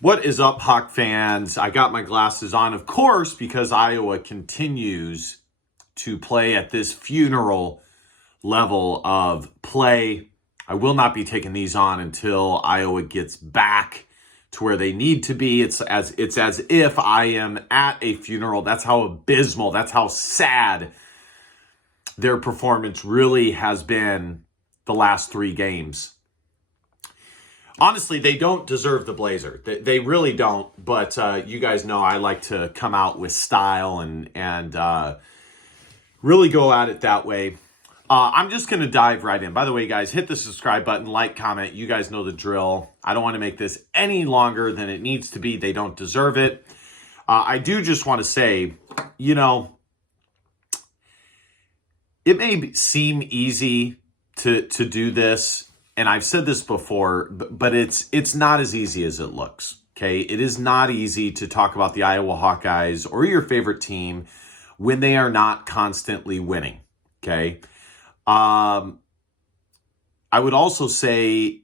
What is up, Hawk fans? I got my glasses on, of course, because Iowa continues to play at this funeral level of play. I will not be taking these on until Iowa gets back to where they need to be. It's as if I am at a funeral. That's how abysmal, that's how sad their performance really has been the last three games. Honestly, they don't deserve the blazer. They really don't. But you guys know I like to come out with style and really go at it that way. I'm just going to dive right in. By the way, guys, hit the subscribe button, like, comment. You guys know the drill. I don't want to make this any longer than it needs to be. They don't deserve it. I do just want to say, it may seem easy to do this. And I've said this before, but it's not as easy as it looks, okay? It is not easy to talk about the Iowa Hawkeyes or your favorite team when they are not constantly winning, okay? I would also say,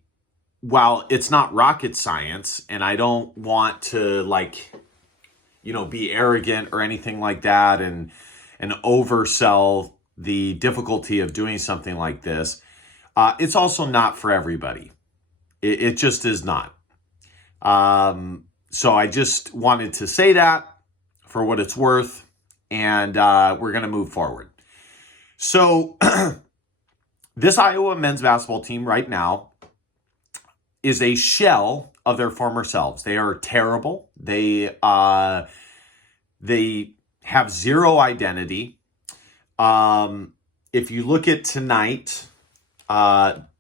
while it's not rocket science, and I don't want to, be arrogant or anything like that and oversell the difficulty of doing something like this, it's also not for everybody. It just is not. So I just wanted to say that for what it's worth, and we're going to move forward. So this Iowa men's basketball team right now is a shell of their former selves. They are terrible. They have zero identity. If you look at tonight,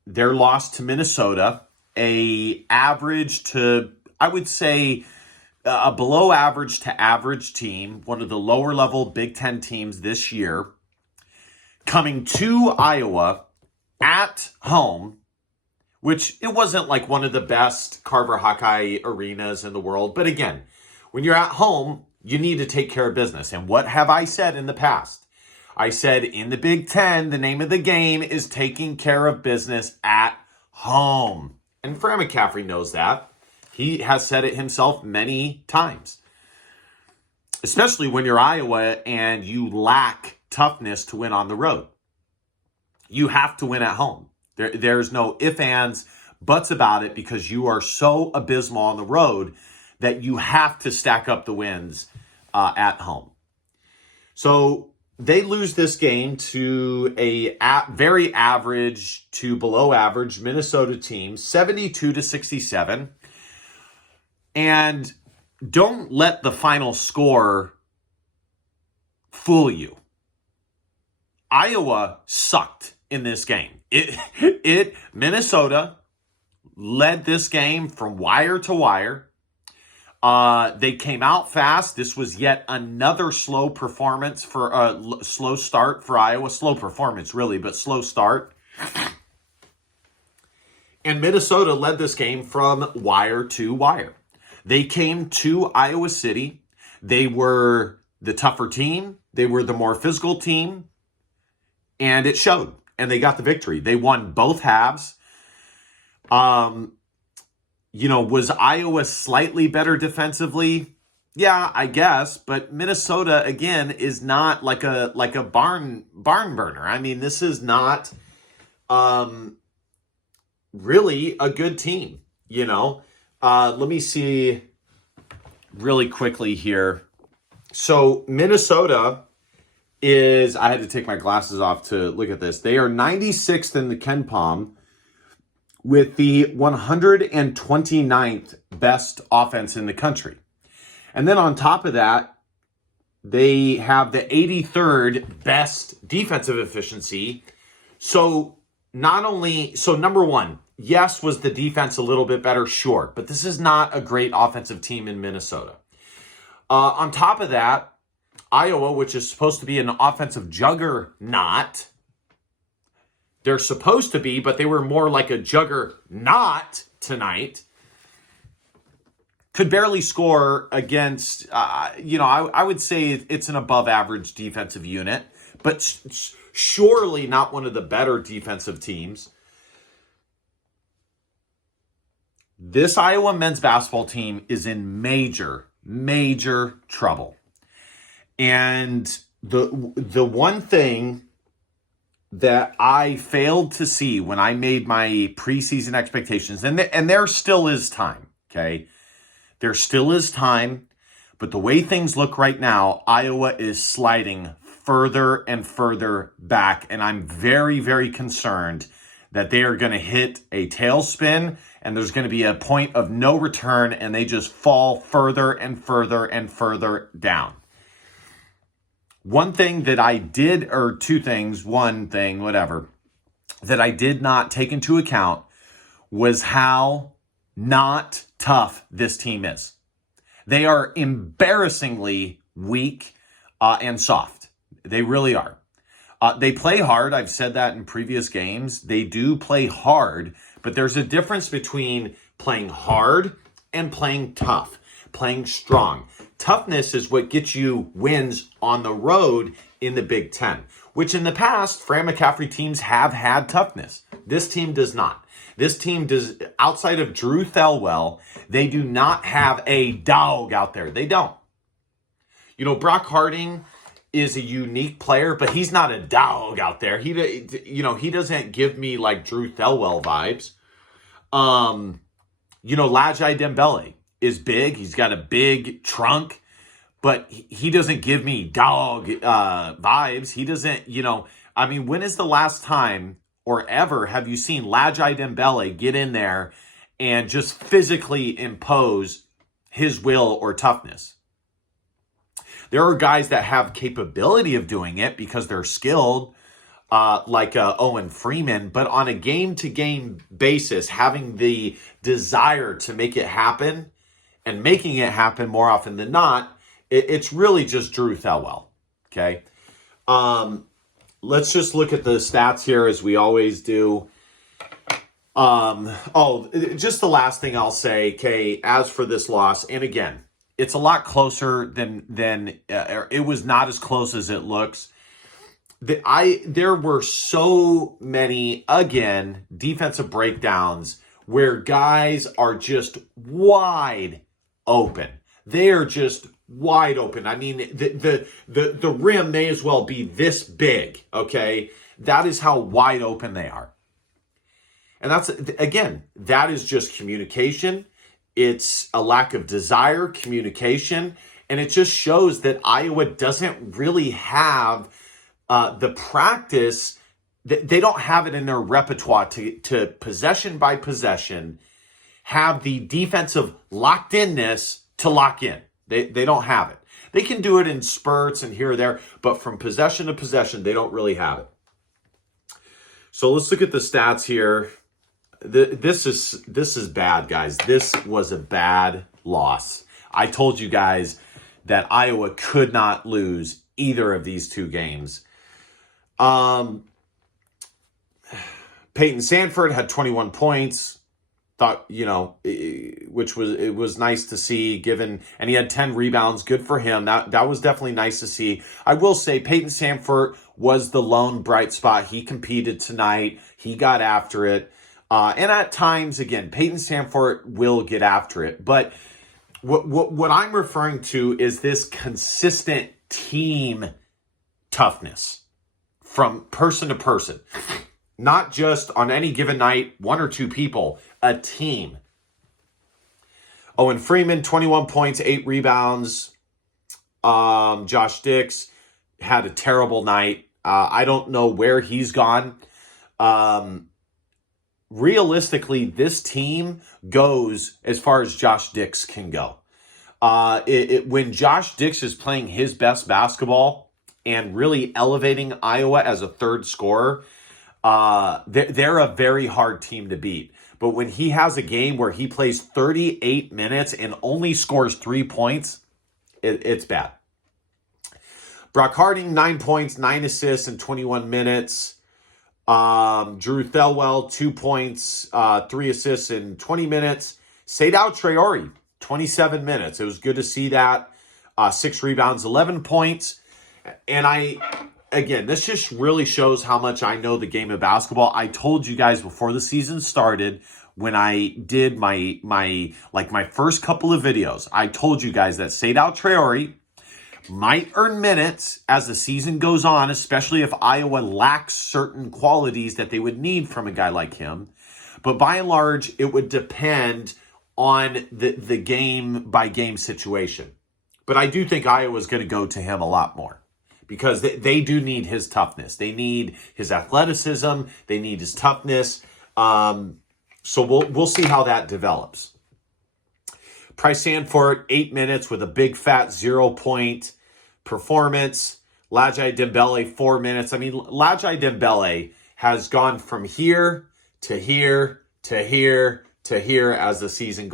their loss to Minnesota, a below average to average team, one of the lower level Big Ten teams this year, coming to Iowa at home, which it wasn't like one of the best Carver Hawkeye arenas in the world. But again, when you're at home, you need to take care of business. And what have I said in the past? I said in the Big Ten, the name of the game is taking care of business at home. And Fran McCaffrey knows that. He has said it himself many times. Especially when you're Iowa and you lack toughness to win on the road. You have to win at home. There's no ifs, ands, buts about it, because you are so abysmal on the road that you have to stack up the wins at home. So they lose this game to a very average to below average Minnesota team, 72-67. And don't let the final score fool you. Iowa sucked in this game. Minnesota led this game from wire to wire. They came out fast. This was yet another slow performance for a slow start for Iowa. Slow performance, really, but slow start. And Minnesota led this game from wire to wire. They came to Iowa City. They were the tougher team. They were the more physical team. And it showed. And they got the victory. They won both halves. Was Iowa slightly better defensively? Yeah, I guess. But Minnesota, again, is not like a barn burner. I mean, this is not really a good team, Let me see really quickly here. So Minnesota is, I had to take my glasses off to look at this. They are 96th in the KenPom, with the 129th best offense in the country. And then on top of that, they have the 83rd best defensive efficiency. So number one, yes, was the defense a little bit better? Sure. But this is not a great offensive team in Minnesota. On top of that, Iowa, which is supposed to be an offensive juggernaut, they're supposed to be, but they were more like a juggernaut tonight, could barely score against, I would say it's an above average defensive unit, but surely not one of the better defensive teams. This Iowa men's basketball team is in major, major trouble. And the one thing that I failed to see when I made my preseason expectations, and there still is time, okay? There still is time, but the way things look right now, Iowa is sliding further and further back, and I'm very, very concerned that they are going to hit a tailspin, and there's going to be a point of no return, and they just fall further and further and further down. One thing that I did, or two things, one thing, whatever, that I did not take into account was how not tough this team is. They are embarrassingly weak and soft. They really are. They play hard. I've said that in previous games. They do play hard, but there's a difference between playing hard and playing tough, playing strong. Toughness is what gets you wins on the road in the Big Ten, which in the past, Fran McCaffrey teams have had toughness. This team does not. This team does, outside of Drew Thelwell, they do not have a dog out there. They don't. You know, Brock Harding is a unique player, but he's not a dog out there. He doesn't give me like Drew Thelwell vibes. Lajai Dembele is big. He's got a big trunk, but he doesn't give me dog vibes. He doesn't, when is the last time or ever have you seen Lajai Dembele get in there and just physically impose his will or toughness? There are guys that have capability of doing it because they're skilled, like Owen Freeman, but on a game-to-game basis, having the desire to make it happen and making it happen more often than not, it's really just Drew Thelwell, okay? Let's just look at the stats here as we always do. Just the last thing I'll say, okay, as for this loss, and again, it's a lot closer than it was not as close as it looks. There were so many, again, defensive breakdowns where guys are just wide open. They are just wide open. I mean, the rim may as well be this big, okay? That is how wide open they are. And that is just communication. It's a lack of desire, communication, and it just shows that Iowa doesn't really have the practice. They don't have it in their repertoire to possession by possession have the defensive locked-inness to lock in. They don't have it. They can do it in spurts and here or there, but from possession to possession, they don't really have it. So let's look at the stats here. This is bad, guys. This was a bad loss. I told you guys that Iowa could not lose either of these two games. Peyton Sandford had 21 points. Which was nice to see, and he had 10 rebounds. Good for him. That was definitely nice to see. I will say Peyton Sandford was the lone bright spot. He competed tonight. He got after it. And at times, again, Peyton Sandford will get after it. But what I'm referring to is this consistent team toughness from person to person. Not just on any given night, one or two people, a team. Owen Freeman, 21 points, 8 rebounds. Josh Dix had a terrible night. I don't know where he's gone. Realistically, this team goes as far as Josh Dix can go. When Josh Dix is playing his best basketball and really elevating Iowa as a third scorer, they're a very hard team to beat. But when he has a game where he plays 38 minutes and only scores 3 points, it's bad. Brock Harding, 9 points, 9 assists in 21 minutes. Drew Thelwell, 2 points, 3 assists in 20 minutes. Seydou Traore, 27 minutes. It was good to see that. 6 rebounds, 11 points. And again, this just really shows how much I know the game of basketball. I told you guys before the season started, when I did my first couple of videos, I told you guys that Seydou Traore might earn minutes as the season goes on, especially if Iowa lacks certain qualities that they would need from a guy like him. But by and large, it would depend on the game-by-game situation. But I do think Iowa's going to go to him a lot more because they do need his toughness. They need his athleticism. They need his toughness. So we'll see how that develops. Price Sandfort, 8 minutes with a big fat 0-point performance. Lajai Dembele, 4 minutes. I mean, Lajai Dembele has gone from here to here to here to here as the season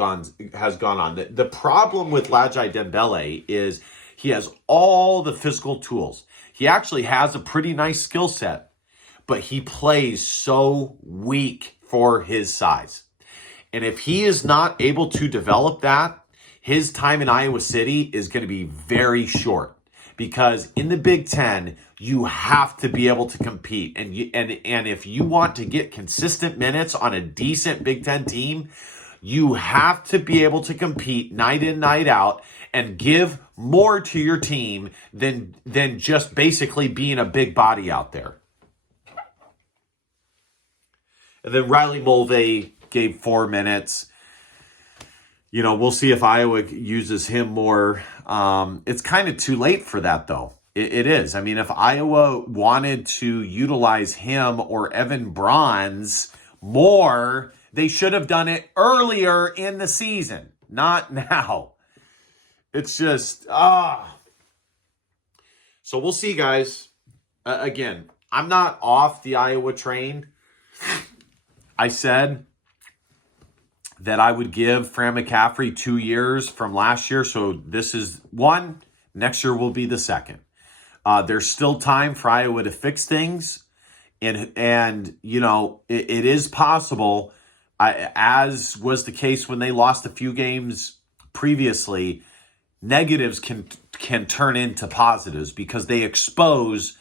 has gone on. The problem with Lajai Dembele is he has all the physical tools. He actually has a pretty nice skill set, but he plays so weak for his size. And if he is not able to develop that, his time in Iowa City is going to be very short. Because in the Big Ten, you have to be able to compete. And if you want to get consistent minutes on a decent Big Ten team, you have to be able to compete night in, night out, and give more to your team than just basically being a big body out there. And then Riley Mulvey gave 4 minutes. You know, we'll see if Iowa uses him more. It's kind of too late for that, though. It is. I mean, if Iowa wanted to utilize him or Evan Bronze more, they should have done it earlier in the season, not now. It's just, So we'll see, guys. Again, I'm not off the Iowa train. I said that I would give Fran McCaffrey 2 years from last year. So this is one. Next year will be the second. There's still time for Iowa to fix things. And you know, it is possible, as was the case when they lost a few games previously, negatives can turn into positives because they expose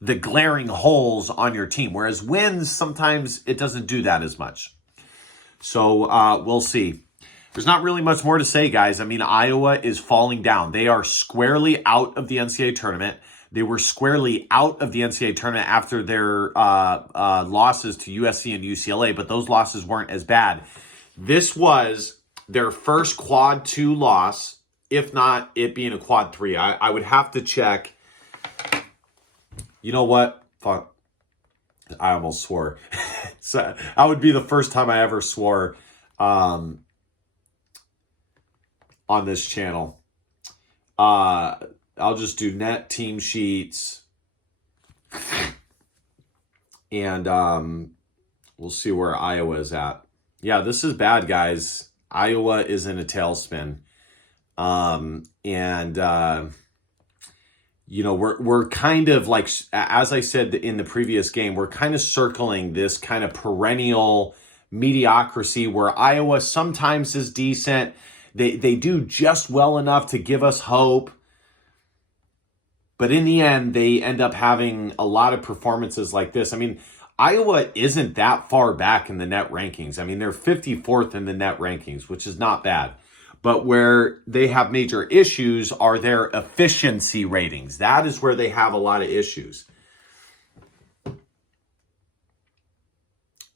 the glaring holes on your team. Whereas wins, sometimes it doesn't do that as much. So we'll see. There's not really much more to say, guys. I mean, Iowa is falling down. They are squarely out of the NCAA tournament. They were squarely out of the NCAA tournament after their losses to USC and UCLA, but those losses weren't as bad. This was their first quad 2 loss, if not it being a quad 3. I would have to check. You know what? Fuck. I almost swore. So that would be the first time I ever swore on this channel. I'll just do net team sheets. And we'll see where Iowa is at. Yeah, this is bad, guys. Iowa is in a tailspin. You know, we're kind of like, as I said in the previous game, we're kind of circling this kind of perennial mediocrity where Iowa sometimes is decent. They do just well enough to give us hope. But in the end, they end up having a lot of performances like this. I mean, Iowa isn't that far back in the net rankings. I mean, they're 54th in the net rankings, which is not bad. But where they have major issues are their efficiency ratings. That is where they have a lot of issues.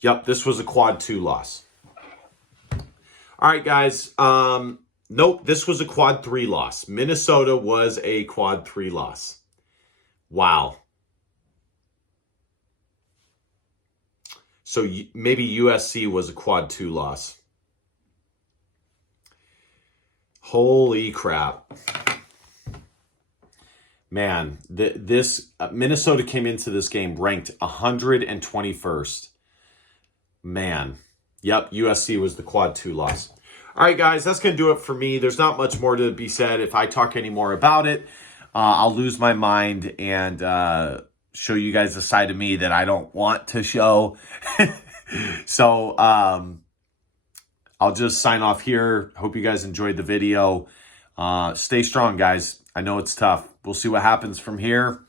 Yep, this was a quad 2 loss. All right, guys. Nope, this was a quad 3 loss. Minnesota was a quad 3 loss. Wow. So maybe USC was a quad 2 loss. Holy crap. Man, this Minnesota came into this game ranked 121st. Man. Yep, USC was the quad 2 loss. All right, guys, that's going to do it for me. There's not much more to be said. If I talk any more about it, I'll lose my mind and show you guys a side of me that I don't want to show. So, I'll just sign off here. Hope you guys enjoyed the video. Stay strong, guys. I know it's tough. We'll see what happens from here.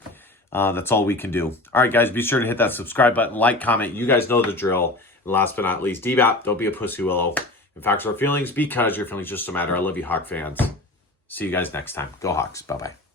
That's all we can do. All right, guys, be sure to hit that subscribe button, like, comment. You guys know the drill. And last but not least, DBAP, don't be a pussy willow. And facts are feelings because your feelings just don't matter. I love you, Hawk fans. See you guys next time. Go Hawks. Bye-bye.